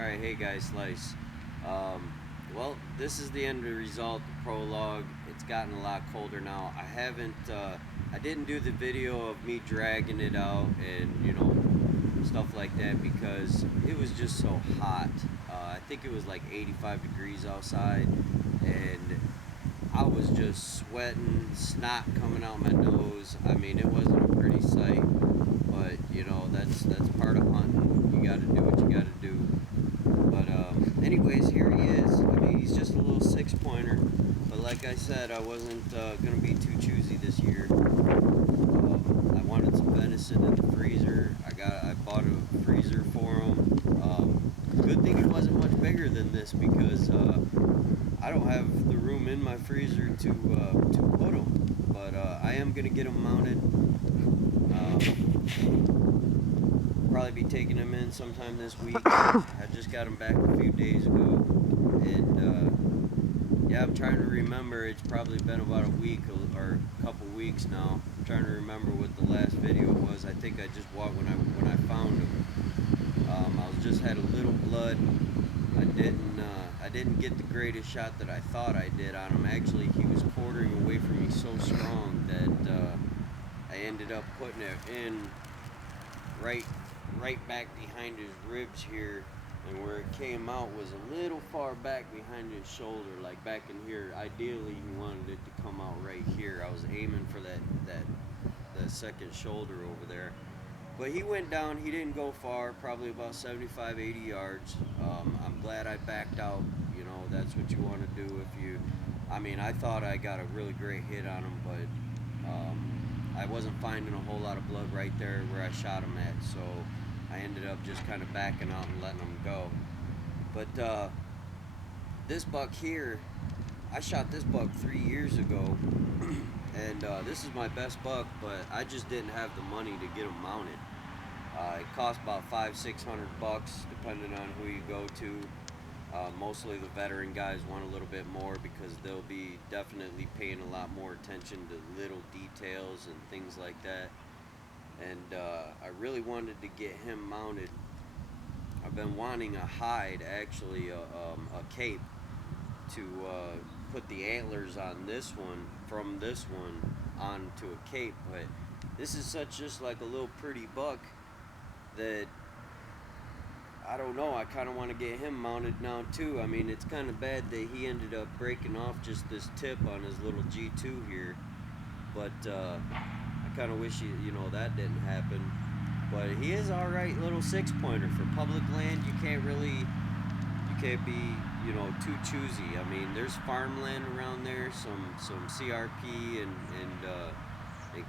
Alright, hey guys, Slice. Well, this is the end result, the prologue. It's gotten a lot colder now. I didn't do the video of me dragging it out and, stuff like that because it was just so hot. I think it was like 85 degrees outside, and I was just sweating, snot coming out my nose. I mean, it wasn't a pretty sight, but, that's part of hunting. You gotta do what you gotta do. But anyways, here he is. I mean, he's just a little 6-pointer. But like I said, I wasn't going to be too choosy this year. I wanted some venison in the freezer. I bought a freezer for him. Good thing it wasn't much bigger than this because I don't have the room in my freezer to put him. But I am going to get him mounted. Probably be taking him in sometime this week. I just got him back a few days ago, and yeah, I'm trying to remember. It's probably been about a week or a couple weeks now. I'm trying to remember what the last video was. I think I just walked when I found him. I just had a little blood. I didn't get the greatest shot that I thought I did on him. Actually, he was quartering away from me so strong that I ended up putting it in right back behind his ribs here, and where it came out was a little far back behind his shoulder, like back in here. Ideally, he wanted it to come out right here. I was aiming for that second shoulder over there, but he went down. He didn't go far, probably about 75-80 yards. I'm glad I backed out. That's what you want to do I thought I got a really great hit on him, but I wasn't finding a whole lot of blood right there where I shot him at, so I ended up just kind of backing out and letting him go. But this buck here, I shot this buck 3 years ago, and this is my best buck, but I just didn't have the money to get him mounted. It cost about $500-600 depending on who you go to. Mostly the veteran guys want a little bit more because they'll be definitely paying a lot more attention to little details and things like that. And I really wanted to get him mounted. I've been wanting a hide, actually, a cape, to put the antlers on this one, from this one onto a cape. But this is just like a little pretty buck that I don't know. I kind of want to get him mounted now too. I mean, it's kind of bad that he ended up breaking off just this tip on his little G2 here, but I kind of wish that didn't happen. But he is all right little 6-pointer for public land. You can't be too choosy. I mean, there's farmland around there, some CRP and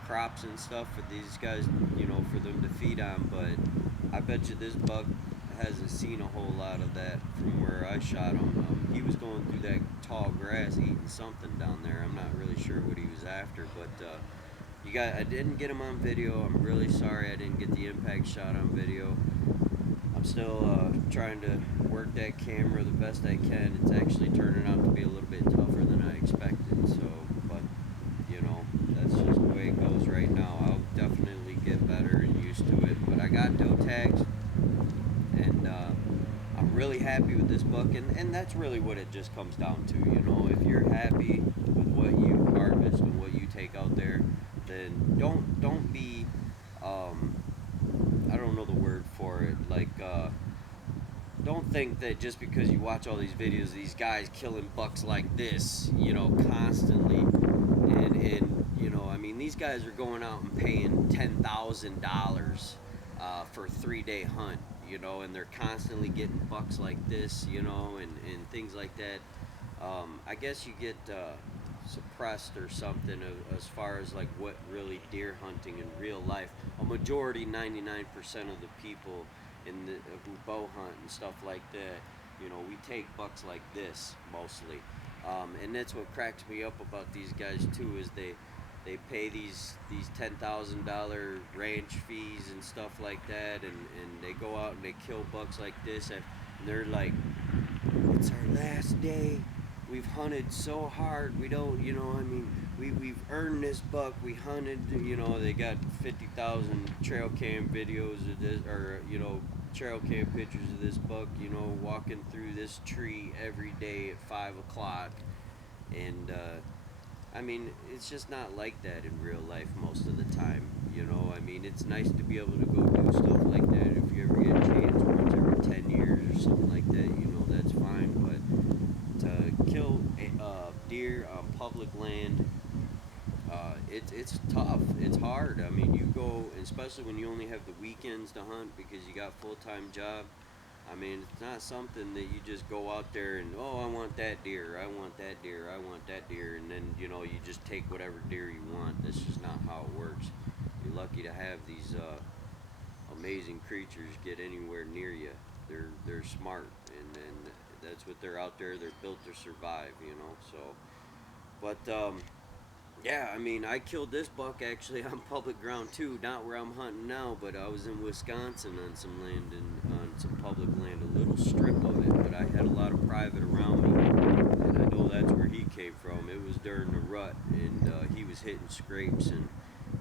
crops and stuff for these guys, for them to feed on. But I bet you this buck hasn't seen a whole lot of that from where I shot him. He was going through that tall grass eating something down there. I'm not really sure what he was after, but I didn't get him on video. I'm really sorry I didn't get the impact shot on video. I'm still trying to work that camera the best I can. It's actually turning out to be a little bit tougher than I expected, but that's just the way it goes right now. I'll definitely get better and used to it, but I got doe tags, and I'm really happy with this buck, and that's really what it just comes down to. If you're happy with what you harvest and what you take out there, then don't be I don't know the word for it, like don't think that just because you watch all these videos of these guys killing bucks like this, constantly, and I mean, these guys are going out and paying $10,000 for a 3-day hunt, and they're constantly getting bucks like this, and things like that. I guess you get suppressed or something as far as like what really deer hunting in real life. A majority, 99% of the people who bow hunt and stuff like that, we take bucks like this mostly, and that's what cracks me up about these guys too, is they pay these $10,000 ranch fees and stuff like that, and they go out and they kill bucks like this, and they're like, it's our last day. We've hunted so hard. We don't, we've earned this buck. We hunted, they got 50,000 trail cam videos of this, or, trail cam pictures of this buck, you know, walking through this tree every day at 5 o'clock. And I mean, it's just not like that in real life most of the time. You know, I mean, it's nice to be able to go do stuff like that. If you ever get a chance once every 10 years or something like that, you know, that's fine. But to kill deer on public land, it's tough. It's hard. I mean, you go, especially when you only have the weekends to hunt because you got full-time job. I mean, it's not something that you just go out there and, oh, I want that deer, I want that deer, I want that deer, and then, you know, you just take whatever deer you want. That's just not how it works. You're lucky to have these amazing creatures get anywhere near you. They're smart, and that's what they're out there. They're built to survive, you know. So, but yeah, I mean, I killed this buck actually on public ground too, not where I'm hunting now, but I was in Wisconsin on some land and on some public land, a little strip of it, but I had a lot of private around me, and I know that's where he came from. It was during the rut, and he was hitting scrapes,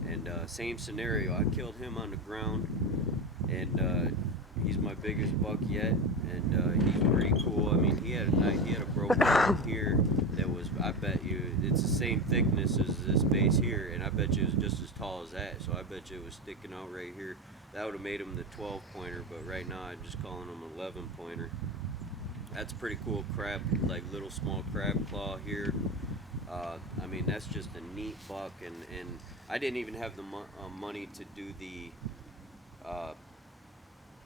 and same scenario. I killed him on the ground, and he's my biggest buck yet, and he's pretty cool. I mean, he had a broken bone here that was, I bet you, it's the same thickness as this base here, and I bet you it was just as tall as that. So I bet you it was sticking out right here. That would have made him the 12 pointer, but right now I'm just calling him 11 pointer. That's pretty cool crab, like little small crab claw here. I mean, that's just a neat buck, and I didn't even have the money to do uh,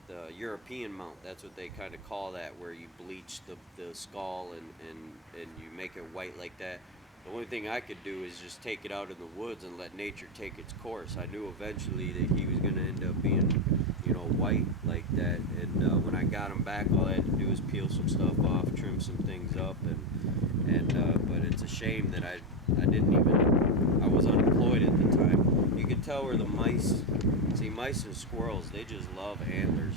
the European mount. That's what they kind of call that, where you bleach the skull and you make it white like that. The only thing I could do is just take it out in the woods and let nature take its course. I knew eventually that he was going to end up being, you know, white like that. And when I got him back, all I had to do was peel some stuff off, trim some things up, and but it's a shame that I didn't even, I was unemployed at the time. You could tell where the mice, see, mice and squirrels, they just love antlers.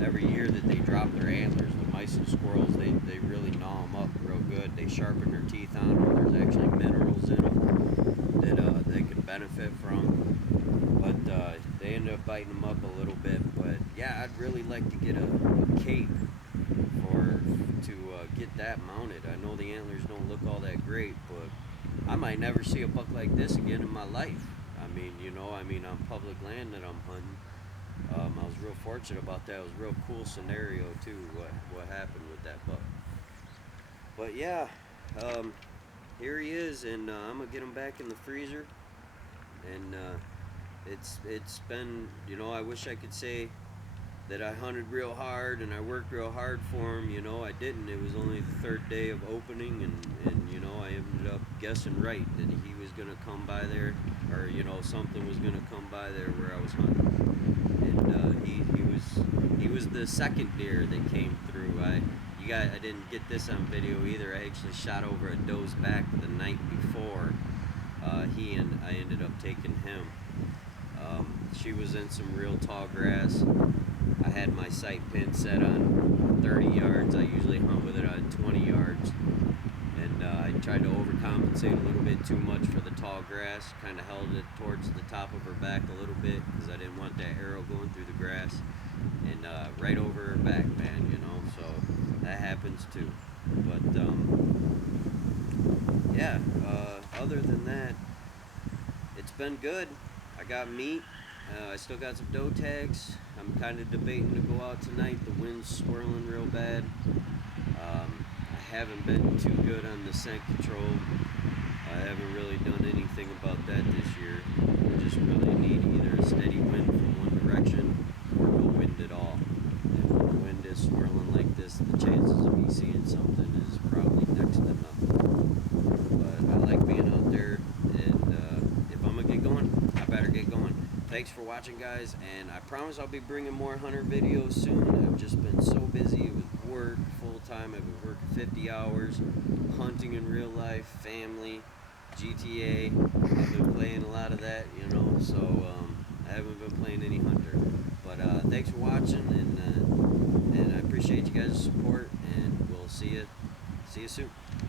Every year that they drop their antlers, the mice and squirrels, they really gnaw them up real good. They sharpen their teeth on them. There's actually minerals in them that they can benefit from. But they end up biting them up a little bit. But yeah, I'd really like to get a cape to get that mounted. I know the antlers don't look all that great, but I might never see a buck like this again in my life. I mean, you know, on public land that I'm hunting. I was real fortunate about that. It was a real cool scenario too, what happened with that buck. But yeah, here he is, and I'm gonna get him back in the freezer. And it's been, you know, I wish I could say that I hunted real hard and I worked real hard for him. You know, I didn't. It was only the third day of opening, and you know, I ended up guessing right that he was gonna come by there, or you know, something was gonna come by there where I was hunting. And he was the second deer that came through. I didn't get this on video either. I actually shot over a doe's back the night before. I ended up taking him. She was in some real tall grass. I had my sight pin set on 30 yards. I usually hunt with it on 20 yards. And I tried to overcompensate a little bit too much for the tall grass. Kind of held it towards the top of her back a little bit because I didn't want that arrow going through the grass. And right over her back, man, you know. So that happens too. But yeah, other than that, it's been good. I got meat. I still got some doe tags. I'm kind of debating to go out tonight. The wind's swirling real bad. I haven't been too good on the scent control. I haven't really done anything about that this year. I just really need either a steady wind from one direction or no wind at all. And when the wind is swirling like this, the chances of me seeing something is probably next to nothing. But I like being out there, and if I'm gonna get going, I better get going. Thanks for watching, guys, and I promise I'll be bringing more hunter videos soon. I've just been so busy with work full-time. I've been working 50 hours, hunting in real life, family, GTA. I've been playing a lot of that, you know, so I haven't been playing any hunter. But thanks for watching, and I appreciate you guys' support, and we'll see you soon.